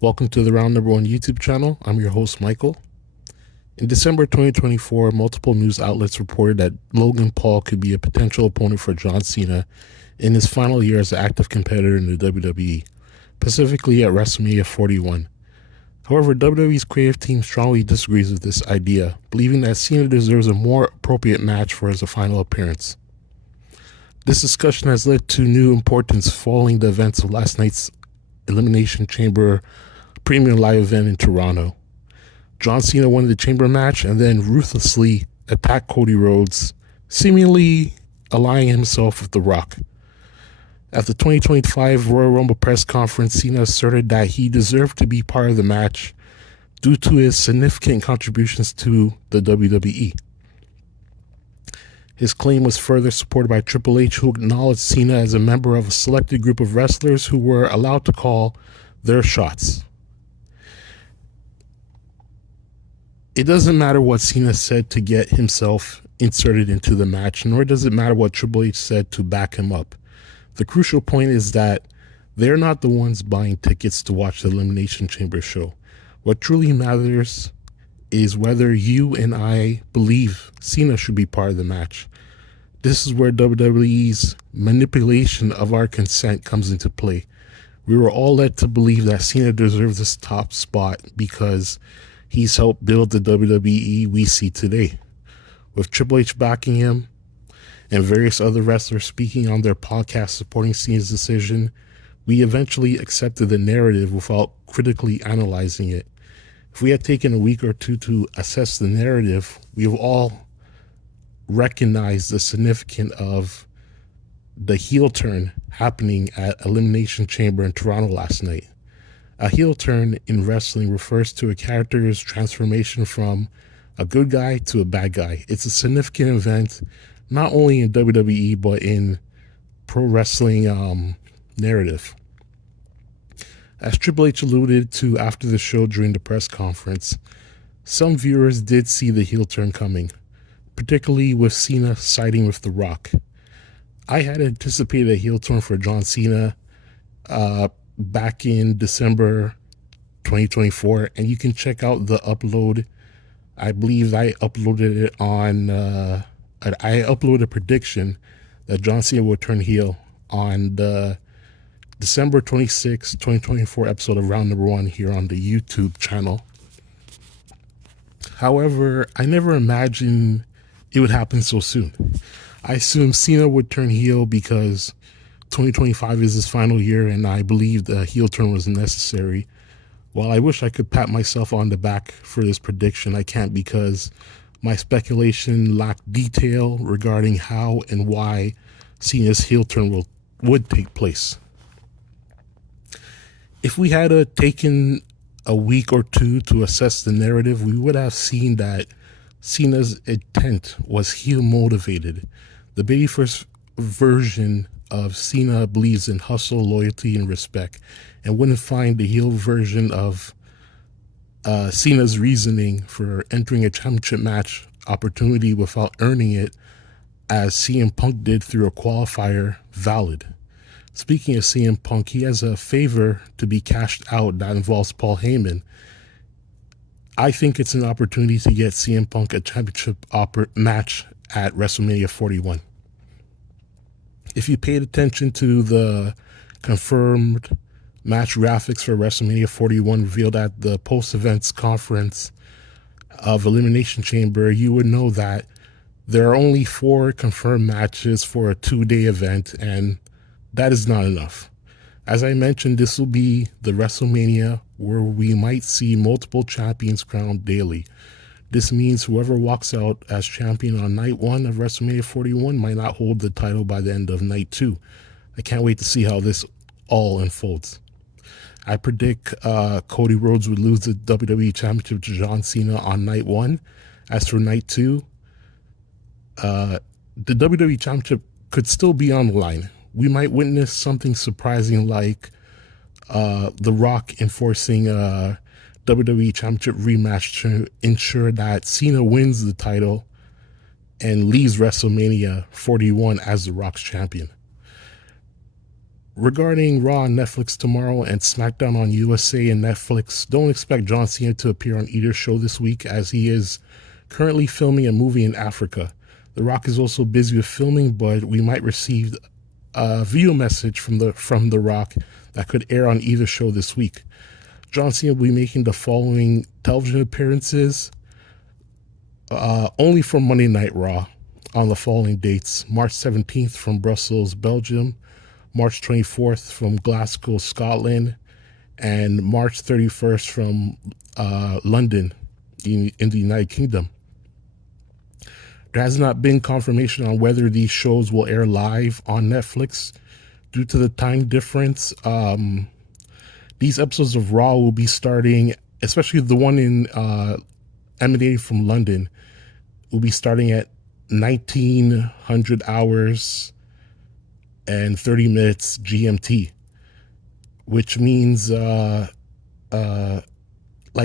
Welcome to the Round Number One YouTube channel. I'm your host, Michael. In December 2024, multiple news outlets reported that Logan Paul could be a potential opponent for John Cena in his final year as an active competitor in the WWE, specifically at WrestleMania 41. However, WWE's creative team strongly disagrees with this idea, believing that Cena deserves a more appropriate match for his final appearance. This discussion has led to new importance following the events of last night's Elimination Chamber premium live event in Toronto. John Cena won the chamber match and then ruthlessly attacked Cody Rhodes, seemingly aligning himself with The Rock. At the 2025 Royal Rumble press conference, Cena asserted that he deserved to be part of the match due to his significant contributions to the WWE. His claim was further supported by Triple H, who acknowledged Cena as a member of a selected group of wrestlers who were allowed to call their shots. It doesn't matter what Cena said to get himself inserted into the match, nor does it matter what Triple H said to back him up. The crucial point is that they're not the ones buying tickets to watch the Elimination Chamber show. What truly matters is whether you and I believe Cena should be part of the match. This is where WWE's manipulation of our consent comes into play. We were all led to believe that Cena deserves this top spot because he's helped build the WWE we see today. With Triple H backing him and various other wrestlers speaking on their podcast supporting Cena's decision, we eventually accepted the narrative without critically analyzing it. If we had taken a week or two to assess the narrative, we have all recognized the significance of the heel turn happening at Elimination Chamber in Toronto last night. A heel turn in wrestling refers to a character's transformation from a good guy to a bad guy. It's a significant event, not only in WWE, but in pro wrestling narrative. As Triple H alluded to after the show during the press conference, some viewers did see the heel turn coming, particularly with Cena siding with The Rock. I had anticipated a heel turn for John Cena back in December 2024, and you can check out the upload. I believe I uploaded it on, I uploaded a prediction that John Cena would turn heel on the December 26, 2024 episode of Round Number One here on the YouTube channel. However, I never imagined it would happen so soon. I assumed Cena would turn heel because 2025 is his final year, and I believe the heel turn was necessary. While I wish I could pat myself on the back for this prediction, I can't because my speculation lacked detail regarding how and why Cena's heel turn would take place. If we had taken a week or two to assess the narrative, we would have seen that Cena's intent was heel motivated. The babyface version of Cena believes in hustle, loyalty, and respect, and wouldn't find the heel version of Cena's reasoning for entering a championship match opportunity without earning it, as CM Punk did through a qualifier, valid. Speaking of CM Punk, he has a favor to be cashed out that involves Paul Heyman. I think it's an opportunity to get CM Punk a championship match at WrestleMania 41. If you paid attention to the confirmed match graphics for WrestleMania 41 revealed at the post-events conference of Elimination Chamber, you would know that there are only 4 confirmed matches for a 2-day event, and that is not enough. As I mentioned, this will be the WrestleMania where we might see multiple champions crowned daily. This means whoever walks out as champion on night 1 of WrestleMania 41 might not hold the title by the end of night 2. I can't wait to see how this all unfolds. I predict Cody Rhodes would lose the WWE Championship to John Cena on night 1. As for night 2, the WWE Championship could still be on the line. We might witness something surprising like The Rock enforcing a WWE Championship rematch to ensure that Cena wins the title and leaves WrestleMania 41 as The Rock's champion. Regarding Raw on Netflix tomorrow and SmackDown on USA and Netflix, don't expect John Cena to appear on either show this week as he is currently filming a movie in Africa. The Rock is also busy with filming, but we might receive a video message from the Rock that could air on either show this week. John Cena will be making the following television appearances only for Monday Night Raw on the following dates: March 17th from Brussels, Belgium, March 24th from Glasgow, Scotland, and March 31st from London in the United Kingdom. There has not been confirmation on whether these shows will air live on Netflix due to the time difference. These episodes of Raw will be starting, especially the one emanating from London, will be starting at 1900 hours and 30 minutes GMT, which means, like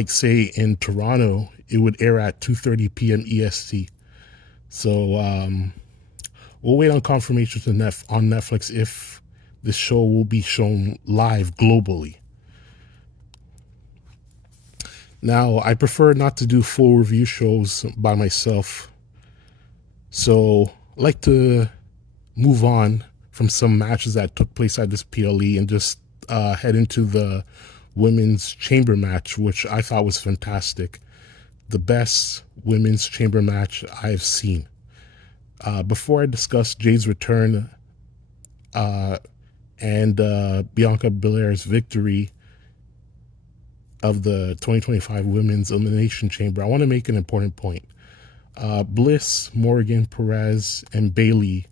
say in Toronto, it would air at 2:30 p.m. EST. So we'll wait on confirmation on Netflix if this show will be shown live globally. Now, I prefer not to do full review shows by myself, so I like to move on from some matches that took place at this PLE and just head into the women's chamber match, which I thought was fantastic. The best women's chamber match I've seen. Before I discuss Jade's return and Bianca Belair's victory of the 2025 Women's Elimination Chamber, I want to make an important point. Bliss, Morgan, Perez, and Bayley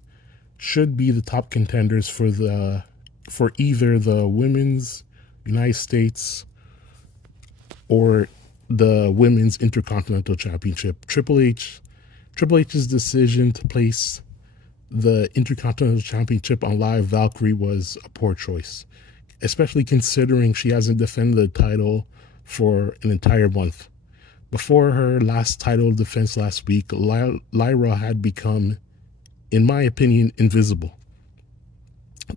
should be the top contenders for either the Women's United States or the Women's Intercontinental Championship. Triple H's decision to place the Intercontinental Championship on Live Valkyrie was a poor choice, especially considering she hasn't defended the title for an entire month. Before her last title defense last week, Lyra had become, in my opinion, invisible.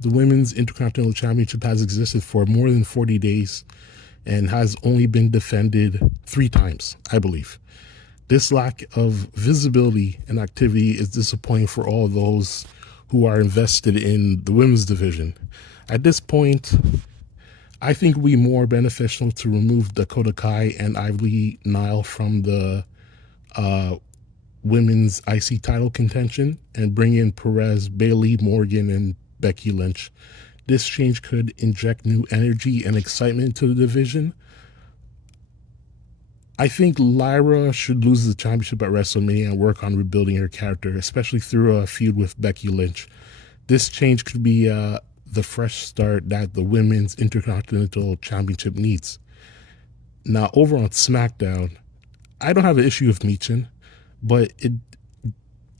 The Women's Intercontinental Championship has existed for more than 40 days and has only been defended 3 times, I believe. This lack of visibility and activity is disappointing for all those who are invested in the women's division. At this point, I think it would be more beneficial to remove Dakota Kai and Ivy Nile from the women's IC title contention and bring in Perez, Bayley, Morgan, and Becky Lynch. This change could inject new energy and excitement into the division. I think Lyra should lose the championship at WrestleMania and work on rebuilding her character, especially through a feud with Becky Lynch. This change could be the fresh start that the Women's Intercontinental Championship needs. Now, over on SmackDown, I don't have an issue with Michin, but it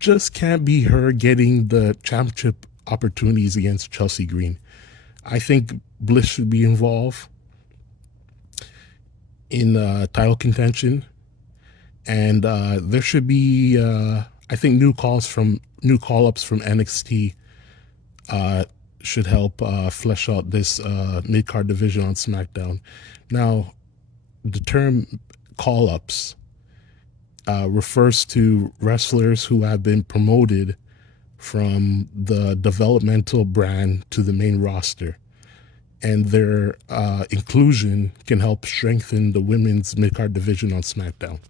just can't be her getting the championship opportunities against Chelsea Green. I think Bliss should be involved in title contention, and there should be, I think, new call-ups from NXT should help flesh out this mid-card division on SmackDown. Now, the term call-ups refers to wrestlers who have been promoted from the developmental brand to the main roster, and their inclusion can help strengthen the women's mid-card division on SmackDown.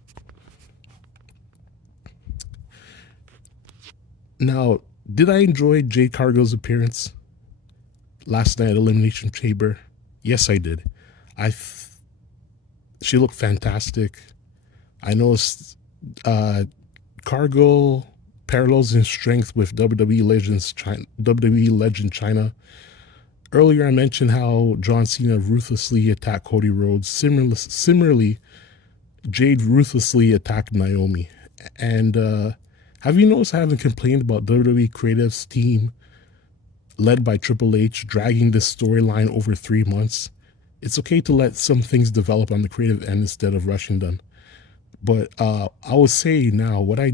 Now, did I enjoy Jade Cargill's appearance last night at Elimination Chamber? Yes, I did. She looked fantastic. I noticed Cargill parallels in strength with WWE legend China. Earlier, I mentioned how John Cena ruthlessly attacked Cody Rhodes. Similarly, Jade ruthlessly attacked Naomi. And have you noticed I haven't complained about WWE Creative's team led by Triple H dragging this storyline over 3 months? It's okay to let some things develop on the creative end instead of rushing them. But I will say now, what I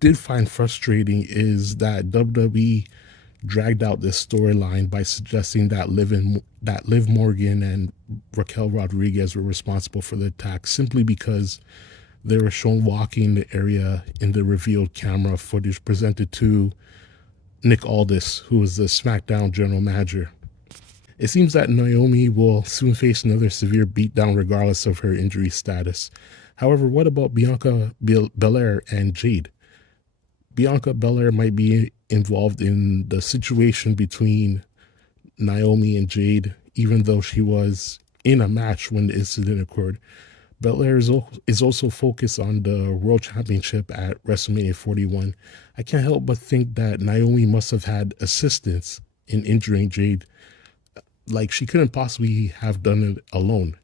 did find frustrating is that WWE dragged out this storyline by suggesting that Liv Morgan and Raquel Rodriguez were responsible for the attack simply because they were shown walking the area in the revealed camera footage presented to Nick Aldis, who was the SmackDown general manager. It seems that Naomi will soon face another severe beatdown regardless of her injury status. However, what about Bianca Belair and Jade? Bianca Belair might be involved in the situation between Naomi and Jade, even though she was in a match when the incident occurred. Belair is also focused on the World Championship at WrestleMania 41. I can't help but think that Naomi must have had assistance in injuring Jade. Like, she couldn't possibly have done it alone.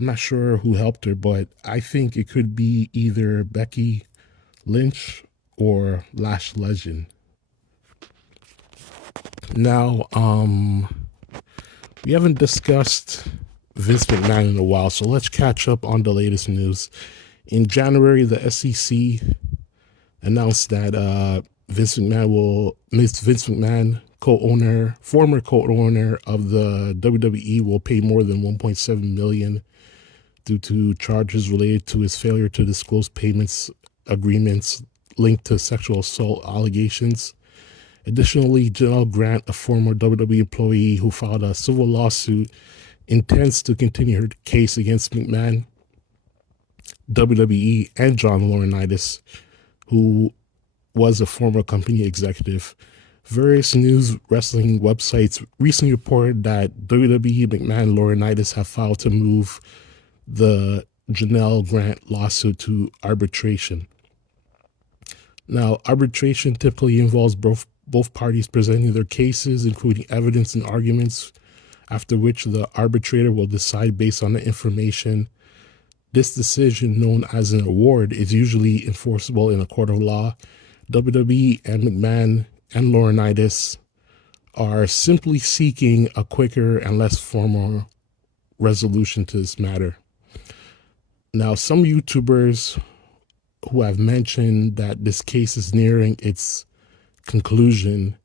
I'm not sure who helped her, but I think it could be either Becky Lynch or Lash Legend. Now, we haven't discussed Vince McMahon in a while, so let's catch up on the latest news. In January, the SEC announced that Vince McMahon, former co-owner of the WWE, will pay more than $1.7 million due to charges related to his failure to disclose payments agreements linked to sexual assault allegations. Additionally, Janelle Grant, a former WWE employee who filed a civil lawsuit, intends to continue her case against McMahon, WWE, and John Laurinaitis, who was a former company executive. Various news wrestling websites recently reported that WWE, McMahon, and Laurinaitis have filed to move the Janelle Grant lawsuit to arbitration. Now, arbitration typically involves both parties presenting their cases, including evidence and arguments, after which the arbitrator will decide based on the information. This decision, known as an award, is usually enforceable in a court of law. WWE and McMahon and Laurinaitis are simply seeking a quicker and less formal resolution to this matter. Now, some YouTubers who have mentioned that this case is nearing its conclusion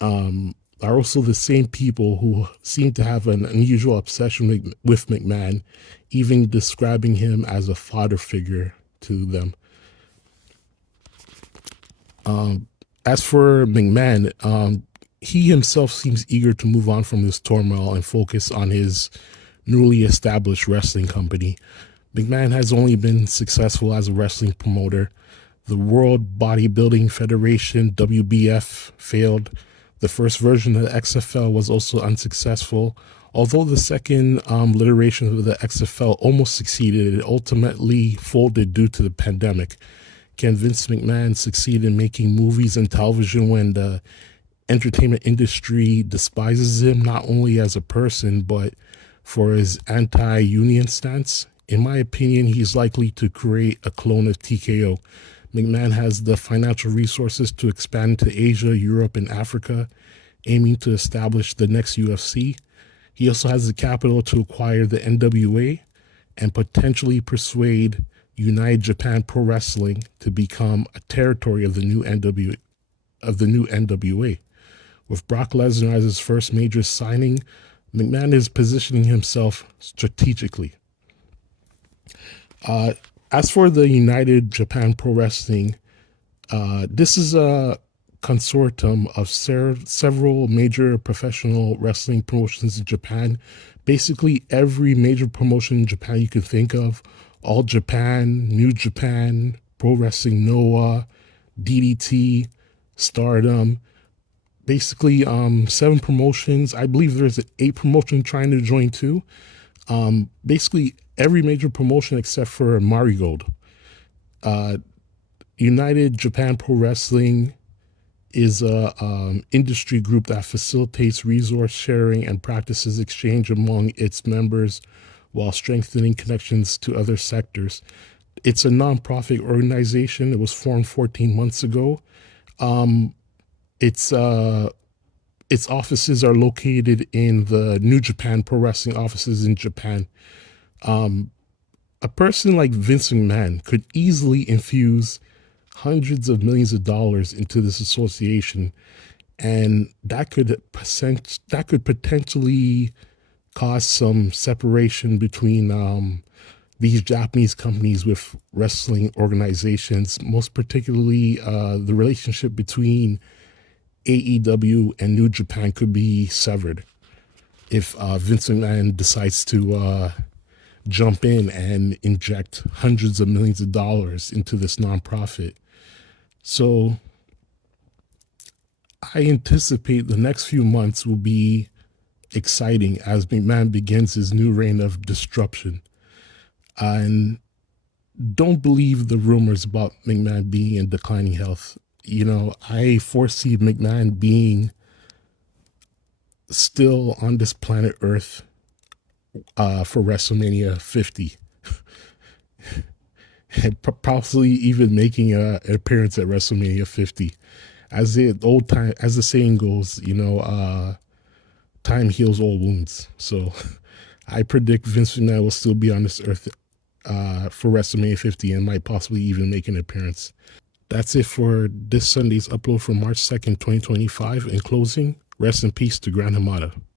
are also the same people who seem to have an unusual obsession with McMahon, even describing him as a father figure to them. As for McMahon, he himself seems eager to move on from this turmoil and focus on his newly established wrestling company. McMahon has only been successful as a wrestling promoter. The World Bodybuilding Federation, WBF, failed. The first version of the XFL was also unsuccessful. Although the second iteration of the XFL almost succeeded, it ultimately folded due to the pandemic. Can Vince McMahon succeed in making movies and television when the entertainment industry despises him, not only as a person, but for his anti-union stance? In my opinion, he's likely to create a clone of TKO. McMahon has the financial resources to expand to Asia, Europe, and Africa, aiming to establish the next UFC. He also has the capital to acquire the NWA and potentially persuade United Japan Pro Wrestling to become a territory of the new NWA. With Brock Lesnar as his first major signing, McMahon is positioning himself strategically. As for the United Japan Pro Wrestling, this is a consortium of several major professional wrestling promotions in Japan. Basically, every major promotion in Japan you can think of: All Japan, New Japan, Pro Wrestling Noah, DDT, Stardom. Basically, 7 promotions. I believe there's 8 promotions trying to join too. Basically, every major promotion except for Marigold. United Japan Pro Wrestling is a industry group that facilitates resource sharing and practices exchange among its members while strengthening connections to other sectors. It's a nonprofit organization. It was formed 14 months ago. Its offices are located in the New Japan Pro Wrestling offices in Japan. A person like Vince McMahon could easily infuse hundreds of millions of dollars into this association, and that could potentially cause some separation between these Japanese companies with wrestling organizations, most particularly the relationship between AEW and New Japan could be severed if Vince McMahon decides to jump in and inject hundreds of millions of dollars into this nonprofit. So I anticipate the next few months will be exciting as McMahon begins his new reign of disruption. And don't believe the rumors about McMahon being in declining health. You know, I foresee McMahon being still on this planet Earth for WrestleMania 50. And possibly even making an appearance at WrestleMania 50. As the saying goes, you know, time heals all wounds. So I predict Vince McMahon will still be on this earth for WrestleMania 50 and might possibly even make an appearance. That's it for this Sunday's upload from March 2nd, 2025. In closing, rest in peace to Grand Hamada.